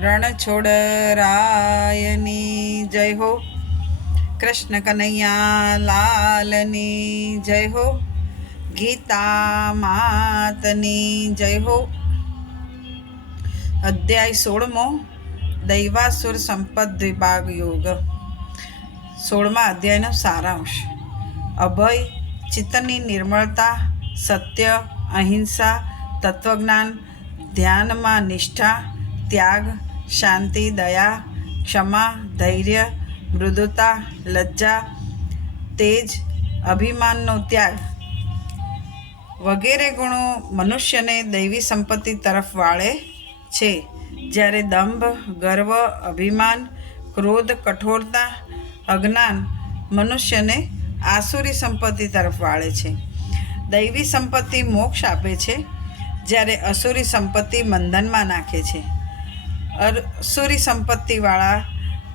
રણછોડરાયની જય હો કૃષ્ણ કનૈયા લાલની જય હો ગીતા માતની જય હો અધ્યાય સોળમો દૈવાસુર સંપદ વિભાગ યોગ સોળમા અધ્યાયનો સારાંશ. અભય ચિત્તની નિર્મળતા, સત્ય, અહિંસા, તત્વજ્ઞાન, ધ્યાનમાં નિષ્ઠા ત્યાગ, શાંતિ, દયા, ક્ષમા, ધૈર્ય, મૃદુતા, લજ્જા, તેજ, અભિમાનનો ત્યાગ વગેરે ગુણો મનુષ્યને દૈવી સંપત્તિ તરફ વાળે છે. જ્યારે દંભ, ગર્વ, અભિમાન, ક્રોધ, કઠોરતા, અજ્ઞાન મનુષ્યને આસુરી સંપત્તિ તરફ વાળે છે. દૈવી સંપત્તિ મોક્ષ આપે છે, જ્યારે અસુરી સંપત્તિ બંધનમાં નાખે છે. અસુરી સંપત્તિવાળા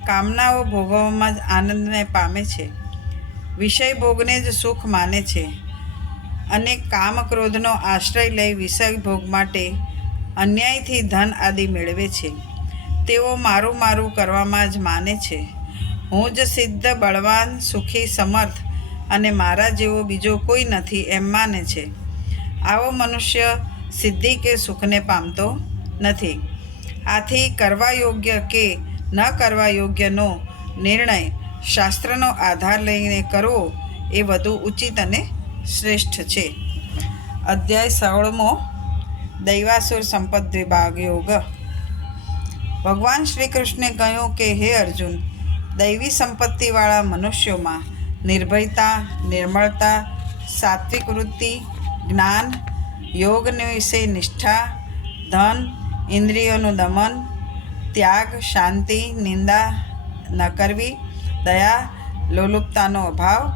કામનાઓ ભોગવવામાં જ આનંદને પામે છે. વિષય ભોગને જ સુખ માને છે અને કામ ક્રોધનો આશ્રય લઈ વિષય ભોગ માટે અન્યાયથી ધન આદિ મેળવે છે. તેઓ મારું મારું કરવામાં જ માને છે. હું જ સિદ્ધ, બળવાન, સુખી, સમર્થ અને મારા જેવો બીજો કોઈ નથી એમ માને છે. આવો મનુષ્ય સિદ્ધિ કે સુખને પામતો નથી. આથી કરવા યોગ્ય કે ન કરવા યોગ્યનો નિર્ણય શાસ્ત્રનો આધાર લઈને કરવો એ વધુ ઉચિત અને શ્રેષ્ઠ છે. અધ્યાય સોળમો દૈવાસુર સંપદ વિભાગ યોગ. ભગવાન શ્રી કૃષ્ણે કહ્યું કે, હે અર્જુન, દૈવી સંપત્તિવાળા મનુષ્યોમાં નિર્ભયતા, નિર્મળતા, સાત્વિક વૃત્તિ, જ્ઞાન, યોગને વિશે નિષ્ઠા, ધન ઇન્દ્રિયોનું દમન, ત્યાગ, શાંતિ, નિંદા ન કરવી, દયા, લોલુપતાનો અભાવ,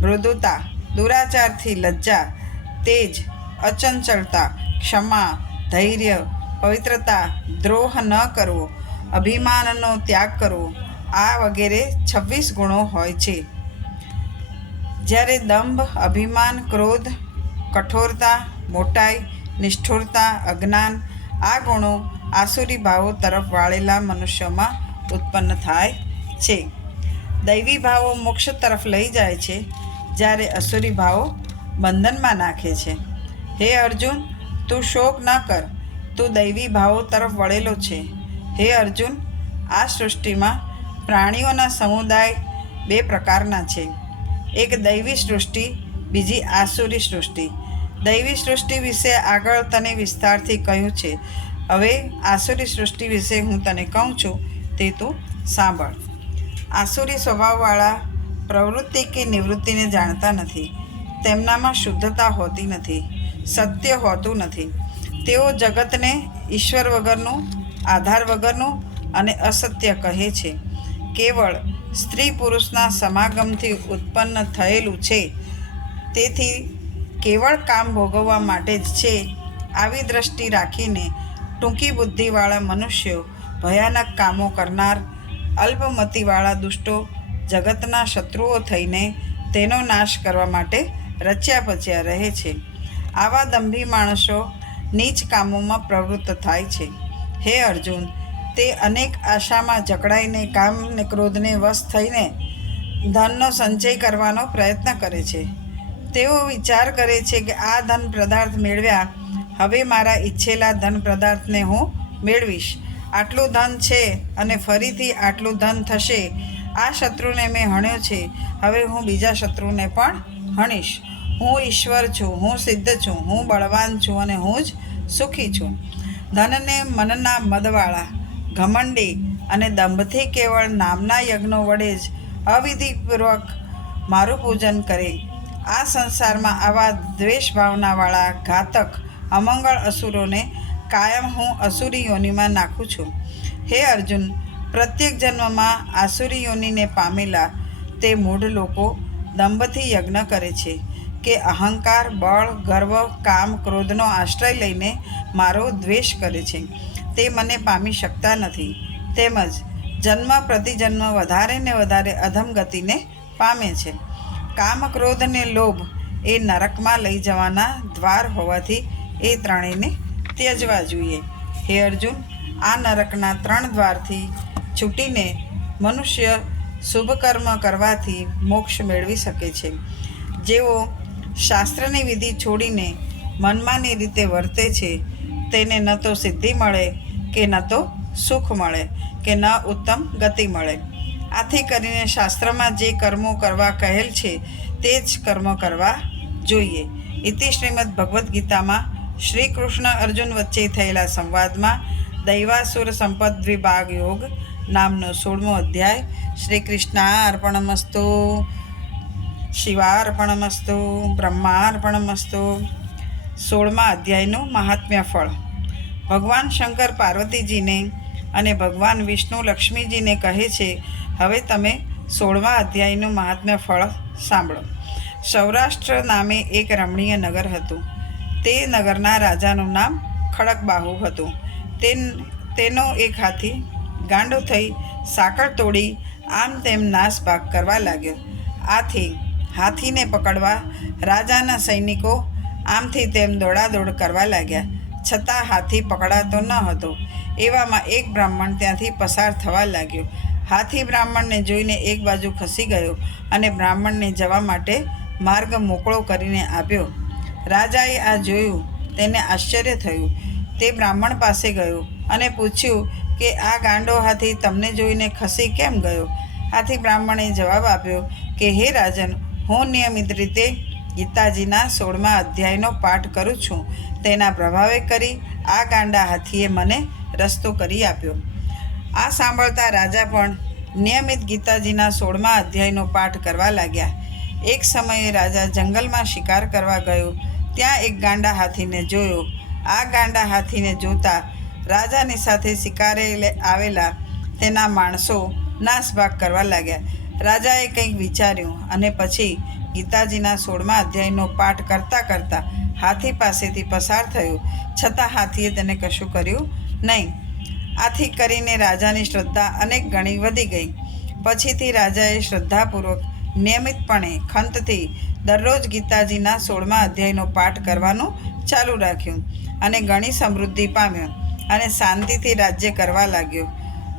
મૃદુતા, દુરાચારથી લજ્જા, તેજ, અચંચળતા, ક્ષમા, ધૈર્ય, પવિત્રતા, દ્રોહ ન કરવો, અભિમાનનો ત્યાગ કરવો, આ વગેરે છવ્વીસ ગુણો હોય છે. જ્યારે દંભ, અભિમાન, ક્રોધ, કઠોરતા, મોટાઈ, નિષ્ઠુરતા, અજ્ઞાન આ ગુણો આસુરી ભાવો તરફ વાળેલા મનુષ્યોમાં ઉત્પન્ન થાય છે. દૈવી ભાવો મોક્ષ તરફ લઈ જાય છે, જ્યારે અસુરી ભાવો બંધનમાં નાખે છે. હે અર્જુન, તું શોક ન કર, તું દૈવી ભાવો તરફ વળેલો છે. હે અર્જુન, આ સૃષ્ટિમાં પ્રાણીઓના સમુદાય બે પ્રકારના છે. એક દૈવી સૃષ્ટિ, બીજી આસુરી સૃષ્ટિ. દૈવી સૃષ્ટિ વિશે આગળ તને વિસ્તારથી કહ્યું છે. હવે આસુરી સૃષ્ટિ વિશે હું તને કહું છું, તે તું સાંભળ. આસુરી સ્વભાવવાળા પ્રવૃત્તિ કે નિવૃત્તિને જાણતા નથી. તેમનામાં શુદ્ધતા હોતી નથી, સત્ય હોતું નથી. તેઓ જગતને ઈશ્વર વગરનું, આધાર વગરનું અને અસત્ય કહે છે. કેવળ સ્ત્રી પુરુષના સમાગમથી ઉત્પન્ન થયેલું છે. તેથી કેવળ કામ ભોગવવા માટે જ છે. આવી દ્રષ્ટિ રાખીને ટૂંકી બુદ્ધિવાળા મનુષ્યો ભયાનક કામો કરનાર, અલ્પમતીવાળા દુષ્ટો, જગતના શત્રુઓ થઈને તેનો નાશ કરવા માટે રચ્યા પચ્યા રહે છે. આવા દંભી માણસો નીચ કામોમાં પ્રવૃત્ત થાય છે. હે અર્જુન, તે અનેક આશામાં જકડાઈને, કામ ને ક્રોધને વશ થઈને ધનનો સંચય કરવાનો પ્રયત્ન કરે છે. તેઓ વિચાર કરે છે કે આ ધન પદાર્થ મેળવ્યા, હવે મારા ઈચ્છેલા ધન પદાર્થને હું મેળવીશ. આટલું ધન છે અને ફરીથી આટલું ધન થશે. આ શત્રુને મેં હણ્યો છે. હવે હું બીજા શત્રુને પણ હણીશ. હું ઈશ્વર છું, હું સિદ્ધ છું, હું બળવાન છું અને હું જ સુખી છું. ધનને મનના મદવાળા, ઘમંડી અને દંભથી કેવળ નામના યજ્ઞો વડે જ અવિધિપૂર્વક મારું પૂજન કરે. આ સંસારમાં આવા દ્વેષ ભાવનાવાળા ઘાતક, અમંગળ અસુરોને કાયમ હું અસુરી યોનિમાં નાખું છું. હે અર્જુન, પ્રત્યેક જન્મમાં આસુરી યોનિને પામેલા તે મૂઢ લોકો દંભથી યજ્ઞ કરે છે કે અહંકાર, બળ, ગર્વ, કામ, ક્રોધનો આશ્રય લઈને મારો દ્વેષ કરે છે. તે મને પામી શકતા નથી. તેમજ જન્મ, પ્રતિજન્મ વધારે ને વધારે અધમગતિને પામે છે. કામ ક્રોધ અને લોભ એ નરકમાં લઈ જવાના દ્વાર હોવાથી એ ત્રણેયને ત્યજવા જોઈએ. હે અર્જુન, આ નરકના ત્રણ દ્વારથી છૂટીને મનુષ્ય શુભકર્મ કરવાથી મોક્ષ મેળવી શકે છે. જેઓ શાસ્ત્રની વિધિ છોડીને મનમાની રીતે વર્તે છે, તેને ન તો સિદ્ધિ મળે કે ન તો સુખ મળે કે ન ઉત્તમ ગતિ મળે. આથી કરીને શાસ્ત્રમાં જે કર્મો કરવા કહેલ છે, તે જ કર્મ કરવા જોઈએ. ઇતિ શ્રીમદ ભગવદ્ ગીતામાં શ્રી કૃષ્ણ અર્જુન વચ્ચે થયેલા સંવાદમાં દૈવાસુર સંપદ દ્વિભાગ યોગ નામનો સોળમો અધ્યાય શ્રી કૃષ્ણ અર્પણમસ્તુ શિવાર્પણમસ્તુ, બ્રહ્માર્પણમસ્તુ, સોળમા અધ્યાયનું મહાત્મ્ય ફળ. ભગવાન શંકર પાર્વતીજીને અને ભગવાન વિષ્ણુ લક્ષ્મીજીને કહે છે હવે તમે સોળમા અધ્યાયનું મહાત્મ્ય ફળ સાંભળો. સૌરાષ્ટ્ર નામે એક રમણીય નગર હતું. તે નગરના રાજાનું નામ ખડકબાહુ હતું. તે તેનો એક હાથી ગાંડો થઈ સાકળ તોડી આમ તેમ નાશ ભાગ કરવા લાગ્યો. આથી હાથીને પકડવા રાજાના સૈનિકો આમથી તેમ દોડાદોડ કરવા લાગ્યા. છતાં હાથી પકડાતો ન હતો. એવામાં એક બ્રાહ્મણ ત્યાંથી પસાર થવા લાગ્યો. હાથી બ્રાહ્મણને જોઈને એક બાજુ ખસી ગયો અને બ્રાહ્મણને જવા માટે માર્ગ મોકળો કરીને આપ્યો. રાજાએ આ જોયું, તેને આશ્ચર્ય થયું. તે બ્રાહ્મણ પાસે ગયો અને પૂછ્યું કે, આ ગાંડો હાથી તમને જોઈને ખસી કેમ ગયો? આથી બ્રાહ્મણે જવાબ આપ્યો કે, હે રાજન, હું નિયમિત રીતે ગીતાજીના સોળમા અધ્યાયનો પાઠ કરું છું. તેના પ્રભાવે કરી આ ગાંડા હાથીએ મને રસ્તો કરી આપ્યો. આ સાંભળતા રાજા પણ નિયમિત ગીતાજીના સોળમા અધ્યાયનો પાઠ કરવા લાગ્યા. એક સમયે રાજા જંગલમાં શિકાર કરવા ગયો. ત્યાં એક ગાંડા હાથીને જોયો. આ ગાંડા હાથીને જોતા રાજાની સાથે શિકારે આવેલા તેના માણસો નાસભાગ કરવા લાગ્યા. રાજાએ કંઈક વિચાર્યું અને પછી ગીતાજીના સોળમા અધ્યાયનો પાઠ કરતાં કરતાં હાથી પાસેથી પસાર થયો. છતાં હાથીએ તેને કશું કર્યું નહીં. આથી કરીને રાજાની શ્રદ્ધા અનેક ગણી વધી ગઈ. પછીથી રાજાએ શ્રદ્ધાપૂર્વક, નિયમિતપણે ખંતથી દરરોજ ગીતાજીના સોળમા અધ્યાયનો પાઠ કરવાનું ચાલુ રાખ્યું અને ઘણી સમૃદ્ધિ પામ્યો અને શાંતિથી રાજ્ય કરવા લાગ્યો.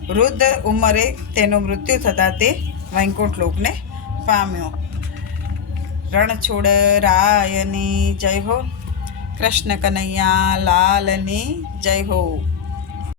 વૃદ્ધ ઉંમરે તેનું મૃત્યુ થતાં તે વૈકુંઠ લોકને પામ્યો. રણછોડ રાયની જય હો, કૃષ્ણ કનૈયા લાલની જય હો.